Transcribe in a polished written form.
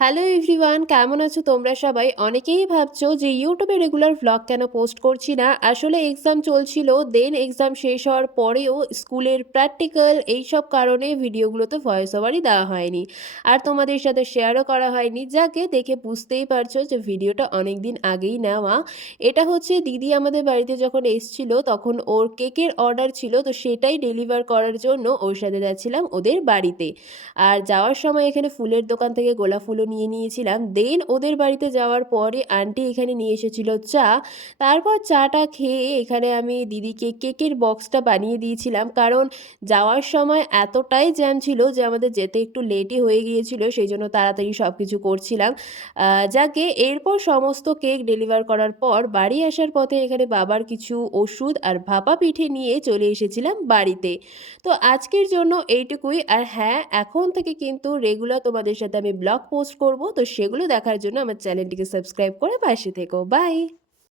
Hello everyone, কেমন আছো তোমরা সবাই? অনেকেই ভাবছো যে ইউটিউবে রেগুলার ভ্লগ কেন পোস্ট করছি না। আসলে এক্সাম চলছিল, দেন এক্সাম শেষ হওয়ার পরেও স্কুলের প্র্যাকটিক্যাল এইসব কারণে ভিডিওগুলোতে ভয়েস ওভারই দেওয়া হয়নি, আর তোমাদের সাথে শেয়ারও করা হয়নি। যাকে দেখে বুঝতেই পারছো যে ভিডিওটা অনেক দিন আগেই নেওয়া। এটা হচ্ছে দিদি আমাদের বাড়িতে যখন এসছিল তখন ওর কেকের অর্ডার ছিল, তো সেটাই ডেলিভার করার জন্য ওর সাথে যাচ্ছিলাম ওদের বাড়িতে। আর যাওয়ার সময় এখানে ফুলের দোকান থেকে গোলাপ ফুলও নিয়ে নিয়েছিলাম। দেন ওদের বাড়িতে যাওয়ার পরে আন্টি এখানে নিয়ে এসেছিল চা। তারপর চাটা খেয়ে এখানে আমি দিদিকে কেকের বক্সটা বানিয়ে দিয়েছিলাম, কারণ যাওয়ার সময় এতটাই জ্যাম ছিল যে আমাদের যেতে একটু লেটই হয়ে গিয়েছিল, সেই জন্য তাড়াতাড়ি সব কিছু করছিলাম। যাকে এরপর সমস্ত কেক ডেলিভার করার পর বাড়ি আসার পথে এখানে বাবার কিছু ওষুধ আর ভাপা পিঠে নিয়ে চলে এসেছিলাম বাড়িতে। তো আজকের জন্য এইটুকুই। আর হ্যাঁ, এখন থেকে কিন্তু রেগুলার তোমাদের সাথে আমি ব্লগ পোস্ট করব, তো সেগুলো দেখার জন্য আমার চ্যানেলটিকে সাবস্ক্রাইব করে পাশে থেকো। বাই।